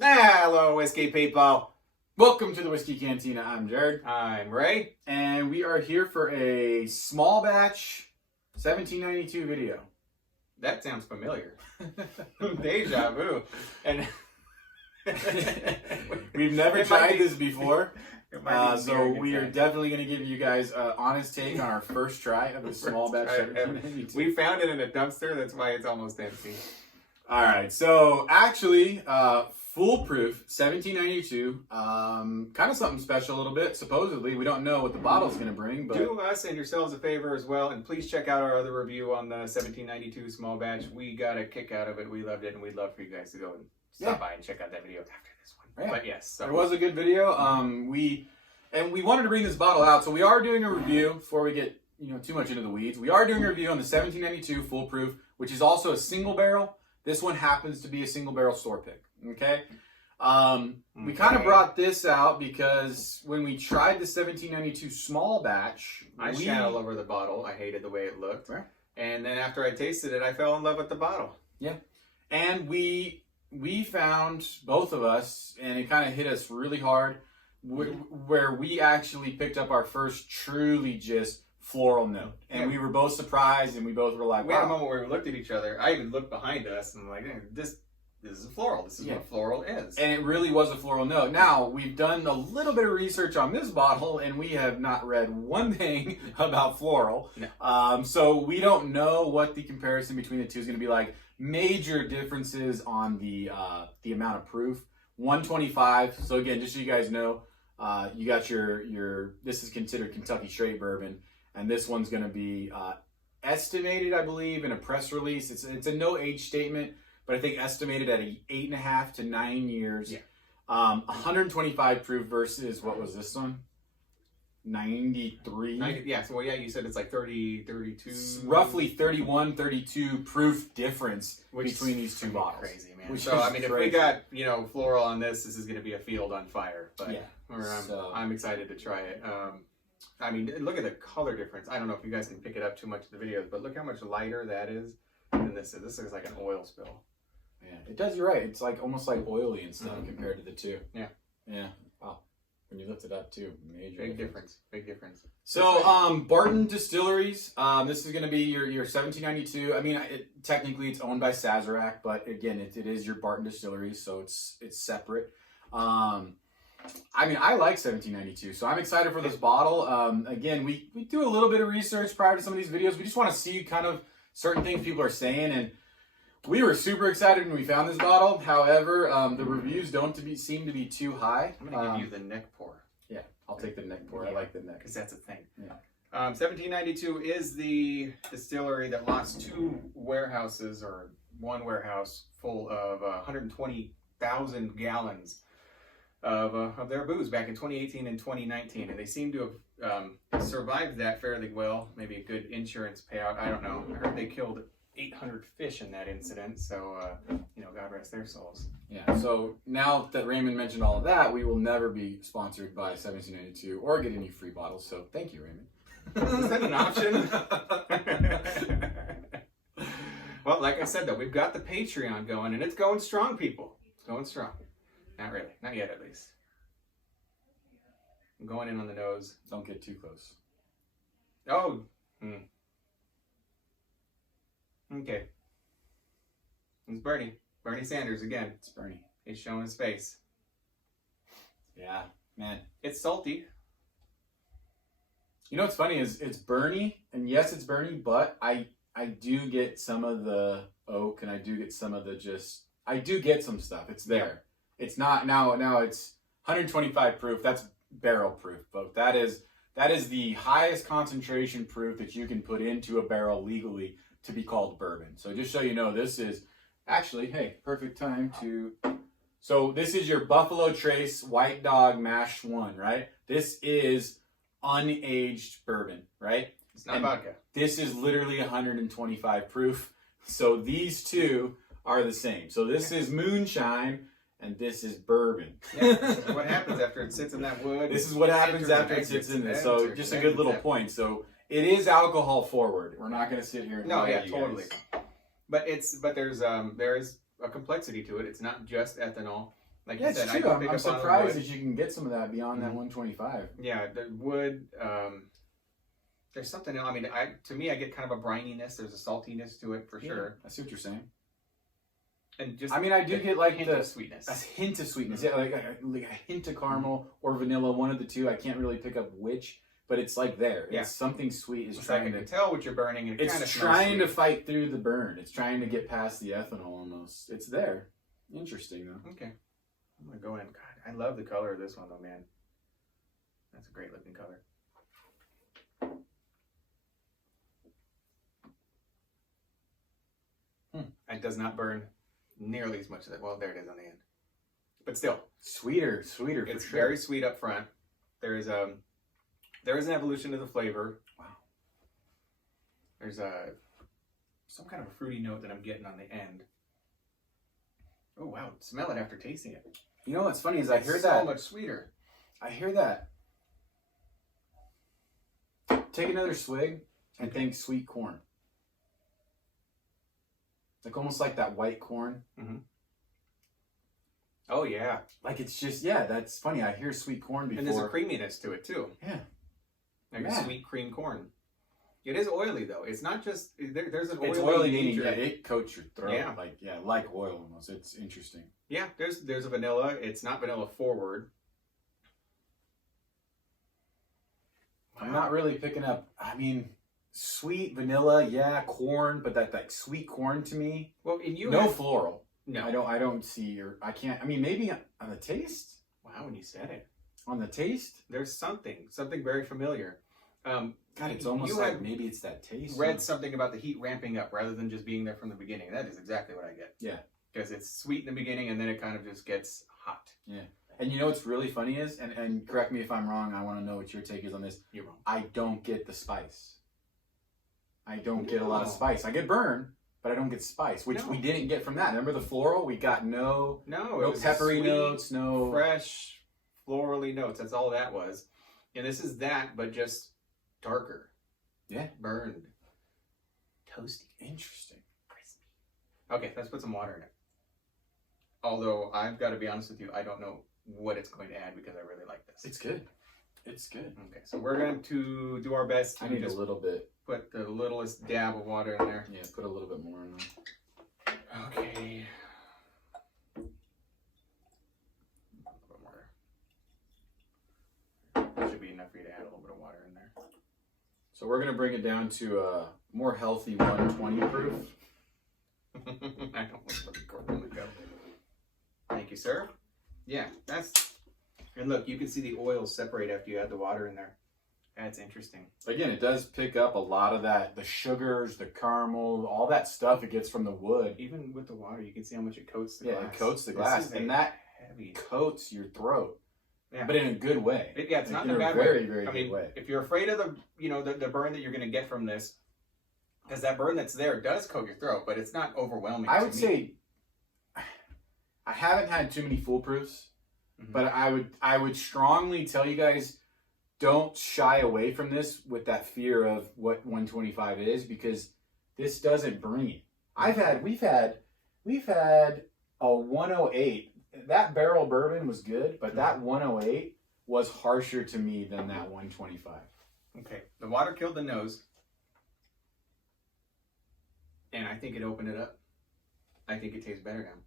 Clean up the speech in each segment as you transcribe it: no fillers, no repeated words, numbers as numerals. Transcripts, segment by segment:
Hello, whiskey people. Welcome to the Whiskey Cantina. I'm Jared. I'm Ray. And we are here for a small batch 1792 video. That sounds familiar. Deja vu. And we've never tried this before. So we are time. definitely going to give you guys an honest take on our first try of a small batch 1792. We found it in a dumpster. That's why it's almost empty. All right. So actually, Foolproof 1792, kind of something special a little bit. Supposedly, we don't know what the bottle's going to bring, but Do us and yourselves a favor as well, and please check out our other review on the 1792 small batch. We got a kick out of it. We loved it, and we'd love for you guys to go and stop by and check out that video after this one. Yeah. But yes, It was a good video. We wanted to bring this bottle out, so we are doing a review before we get too much into the weeds. We are doing a review on the 1792 Foolproof, which is also a single barrel. This one happens to be a single barrel store pick. Okay. We kind of brought this out because when we tried the 1792 small batch, I shat all over the bottle. I hated the way it looked. Right. And then after I tasted it, I fell in love with the bottle. Yeah. And we found, both of us, and it kind of hit us really hard, where we actually picked up our first truly just floral note. And we were both surprised, and we both were like, We had a wow. moment where we looked at each other. I even looked behind us and I'm like, this is a floral. This is what floral is. And it really was a floral note. Now, we've done a little bit of research on this bottle, and we have not read one thing about floral. No. So we don't know what the comparison between the two is going to be like. Major differences on the amount of proof. 125. So again, just so you guys know, you got your this is considered Kentucky straight bourbon, and this one's going to be estimated, I believe, in a press release. It's a no age statement, but I think estimated at 8.5 to 9 years. Yeah. 125 proof versus what was this one? 93. So you said it's like 30, 32. Roughly 31, 32 proof difference Which between these two bottles. Crazy, man. Which So, is I mean, crazy. if we got, floral on this is going to be a field on fire. But Yeah. I'm excited to try it. I mean, look at the color difference. I don't know if you guys can pick it up too much in the videos, but look how much lighter that is than this is. This looks like an oil spill. Yeah, it does. You're right. It's like almost like oily and stuff compared to the two. Yeah. Yeah. Wow. When you lift it up too, major Big difference. Big difference. So, Barton Distilleries. This is going to be your 1792. I mean, technically it's owned by Sazerac, but again, it is your Barton Distilleries, so it's separate. I mean, I like 1792, so I'm excited for this bottle. Again, we do a little bit of research prior to some of these videos. We just want to see kind of certain things people are saying, and we were super excited when we found this bottle. However, the reviews don't seem to be too high. I'm going to give you the neck pour. Yeah, I'll take the neck pour. I like the neck. Because that's a thing. Yeah. 1792 is the distillery that lost two warehouses, or one warehouse full of 120,000 gallons of their booze back in 2018 and 2019, and they seem to have survived that fairly well. Maybe a good insurance payout. I don't know. I heard they killed 800 fish in that incident, so God rest their souls. Yeah. So now that Raymond mentioned all of that, we will never be sponsored by 1792 or get any free bottles. So thank you, Raymond. Is that an option? Well, like I said, though, we've got the Patreon going, and it's going strong, people. It's going strong. Not really. Not yet, at least. I'm going in on the nose. Don't get too close. Oh. Okay. It's Bernie. Bernie Sanders again. It's Bernie. He's showing his face. Yeah, man. It's salty. You know what's funny is it's Bernie, and yes, it's Bernie, but I do get some of the oak, and I do get some of the I do get some stuff. It's there. It's not now it's 125 proof. That's barrel proof, but that is the highest concentration proof that you can put into a barrel legally to be called bourbon. So just so you know, this is actually, hey, perfect time to. So this is your Buffalo Trace White Dog Mash 1, right? This is unaged bourbon, right? It's not vodka. This is literally 125 proof. So these two are the same. So this is moonshine, and this is bourbon. Yeah, this is what happens after it sits in that wood. This is what happens after it sits in this. So just a good little point. So it is alcohol forward. We're not going to sit here and no, lie yeah, to you totally. guys. but there is a complexity to it. It's not just ethanol. Like Yeah, you said, it's I true. can pick I'm up on the surprised wood. that you can get some of that beyond that 125. Yeah, the wood. There's something else. I mean, to me, I get kind of a brininess. There's a saltiness to it for sure. I see what you're saying. And just I mean, I do get like hint the of sweetness. a hint of sweetness. Yeah, like a hint of caramel or vanilla, one of the two. I can't really pick up which, but it's like there. Yeah. It's something sweet is It's trying like I to can tell what you're burning. And it kind of it's trying to sweet. fight through the burn. It's trying to get past the ethanol almost. It's there. Interesting though. Okay. I'm gonna go in. God, I love the color of this one though, man. That's a great looking color. It does not burn nearly as much as that. Well, there it is on the end. But still, Sweeter for it's sure. very sweet up front. There is an evolution to the flavor. Wow. There's some kind of a fruity note that I'm getting on the end. Oh wow! Smell it after tasting it. You know what's funny is I hear It's that. so much sweeter. I hear that. Take another swig and think sweet corn. Like almost like that white corn. Oh yeah, Like it's just that's funny. I hear sweet corn before. and there's a creaminess to it too. Yeah. Like Yeah. a sweet cream corn. It is oily though. It's not just there's an It's oily oily meaning nature. it coats your throat. Yeah. Like oil almost. It's interesting. Yeah, there's a vanilla. It's not vanilla forward. I'm not really picking up. I mean, sweet vanilla, corn, but that like sweet corn to me. Well, and you No have, floral. no. I don't see I can't. I mean, maybe on the taste. Wow, when you said it, On the taste. there's something very familiar. God, it's almost you like had maybe it's that taste. read something about the heat ramping up rather than just being there from the beginning. That is exactly what I get. Yeah. Because it's sweet in the beginning and then it kind of just gets hot. Yeah. And you know what's really funny is, and correct me if I'm wrong, I want to know what your take is on this. You're wrong. I don't get the spice. I don't get a lot of No. spice. I get burn, but I don't get spice, which No. we didn't get from that. Remember the floral? We got no No, it was peppery sweet, notes, no fresh, florally notes. That's all that was. And this is that, but just darker. Yeah. Burned. Toasty. Interesting. Crispy. Okay, let's put some water in it. Although, I've got to be honest with you, I don't know what it's going to add because I really like this. It's good. It's good. Okay, so we're going to do our best to I need just a little bit. put the littlest dab of water in there. Yeah, put a little bit more in there. Okay. A little bit more there. That should be enough for you to add a little bit of water in there. So we're gonna bring it down to a more healthy 120 proof. I don't want to put the cork on the go. Thank you, sir. Yeah, that's. And look, you can see the oils separate after you add the water in there. That's interesting. Again, it does pick up a lot of that, the sugars, the caramel, all that stuff it gets from the wood. Even with the water, you can see how much it coats the Yeah, glass. it coats the This glass, is and a that heavy. coats your throat. Yeah. But in a good way. Yeah, it's not in a a bad very, way. very I good mean, way. if you're afraid of the burn that you're going to get from this, because that burn that's there does coat your throat, but it's not overwhelming. I to would me. say I haven't had too many foolproofs, but I would strongly tell you guys don't shy away from this with that fear of what 125 is, because this doesn't bring. We've had a 108. That barrel bourbon was good, but that 108 was harsher to me than that 125. Okay, the water killed the nose, and I think it opened it up. I think it tastes better now.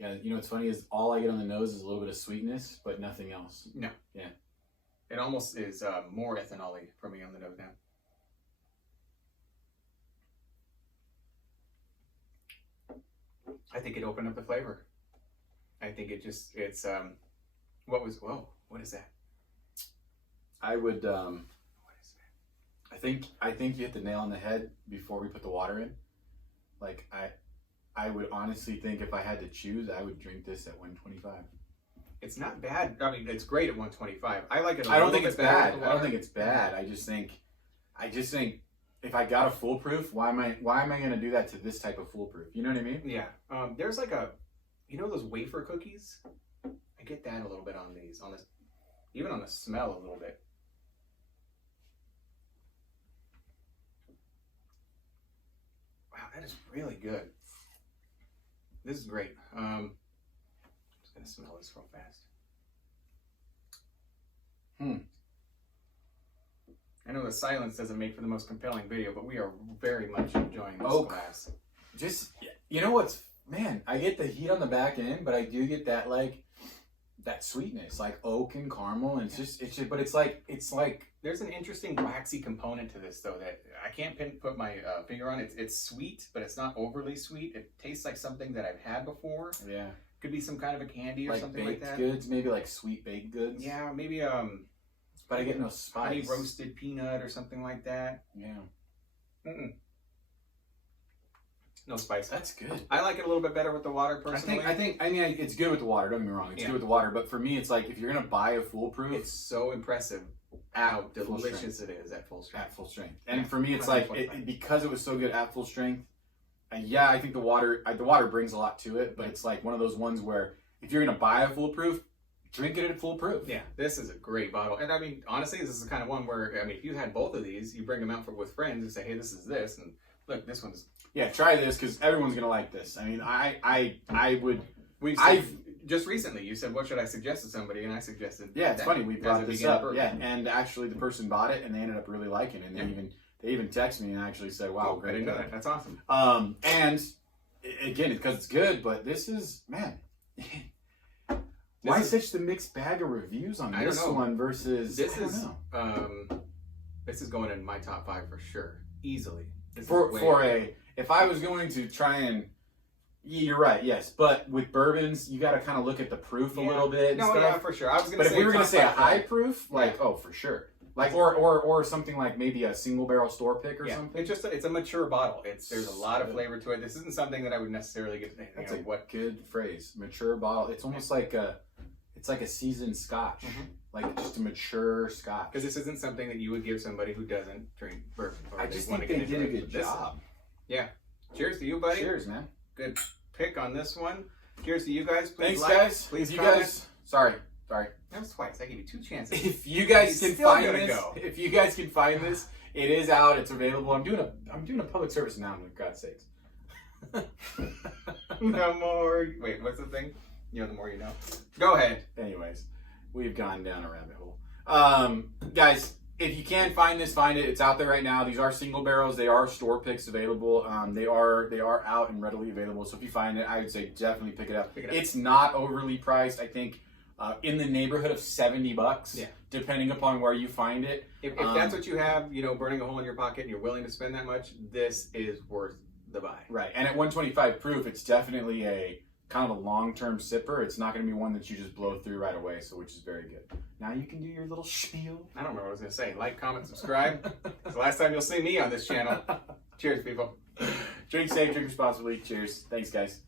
Yeah, you know what's funny is all I get on the nose is a little bit of sweetness, but nothing else. No. Yeah. It almost is more ethanol-y for me on the nose now. I think it opened up the flavor. I think it's what is that? I would What is that? I think you hit the nail on the head before we put the water in. Like I would honestly think if I had to choose, I would drink this at 125. It's not bad. I mean, it's great at 125. I like it. I don't think it's bad. With the I don't water. think it's bad. I just think if I got a foolproof, why am I going to do that to this type of foolproof? You know what I mean? Yeah. There's like those wafer cookies? I get that a little bit on these, even on the smell a little bit. Wow, that is really good. This is great. I'm just gonna smell this real fast. I know the silence doesn't make for the most compelling video, but we are very much enjoying this glass. Just, you know what's, man, I get the heat on the back end, but I do get that, like, that sweetness, like oak and caramel, and but it's like, there's an interesting waxy component to this, though, that I can't put my finger on. It's sweet, but it's not overly sweet. It tastes like something that I've had before. Yeah. Could be some kind of a candy or like something like that. Baked goods, maybe like sweet baked goods. Yeah, maybe but I get no spice. Honey roasted peanut or something like that. Yeah. No spice. That's good. I like it a little bit better with the water, personally. I think it's good with the water. Don't get me wrong. It's good with the water. But for me, it's like if you're gonna buy a Foolproof, it's so impressive how delicious it is at full strength. At full strength. And for me, it's like because it was so good at full strength. Yeah, I think the water brings a lot to it. But it's like one of those ones where if you're gonna buy a Foolproof, drink it at Foolproof. Yeah, this is a great bottle. And I mean, honestly, this is the kind of one where, I mean, if you had both of these, you bring them out with friends and say, hey, this is this. And look, this one's... Yeah, try this because everyone's going to like this. I mean, I would... Just recently, you said, what should I suggest to somebody? And I suggested... Yeah, it's funny. We brought this up. Yeah, and actually the person bought it and they ended up really liking it. And they even texted me and actually said, wow, great. I didn't know that. That's awesome. And again, because it's good, but this is, man... Why such the mixed bag of reviews on this one versus this is going in my top 5 for sure, easily. If I was going to try and you're right, yes, but with bourbons you got to kind of look at the proof a little bit. Yeah, for sure. I was gonna say, if we were gonna say a high proof, like for sure, like or something like maybe a single barrel store pick or something. It's a mature bottle. There's a lot of flavor to it. This isn't something that I would necessarily get. That's a good phrase, mature bottle. It's almost like a seasoned scotch, like just a mature scotch. Because this isn't something that you would give somebody who doesn't drink bourbon. I just think they did a good job. Yeah. Cheers to you, buddy. Cheers, man. Good pick on this one. Cheers to you guys. Please guys. Please you comment. Guys. Sorry. That was twice. I gave you 2 chances. If you guys can find this, it is out. It's available. I'm doing a public service announcement. For God's sakes. No more. Wait, what's the thing? You know, the more you know. Go ahead. Anyways, we've gone down a rabbit hole. Guys, if you can find this, find it. It's out there right now. These are single barrels. They are store picks available. They are out and readily available. So if you find it, I would say definitely pick it up. It's not overly priced. I think in the neighborhood of $70. Yeah. Depending upon where you find it. If that's what you have, burning a hole in your pocket, and you're willing to spend that much, this is worth the buy. Right. And at 125 proof, it's definitely a kind of a long-term sipper. It's not going to be one that you just blow through right away, so which is very good. Now you can do your little spiel. I don't remember what I was going to say. Like, comment, subscribe. It's the last time you'll see me on this channel. Cheers, people. Drink safe, drink responsibly. Cheers. Thanks, guys.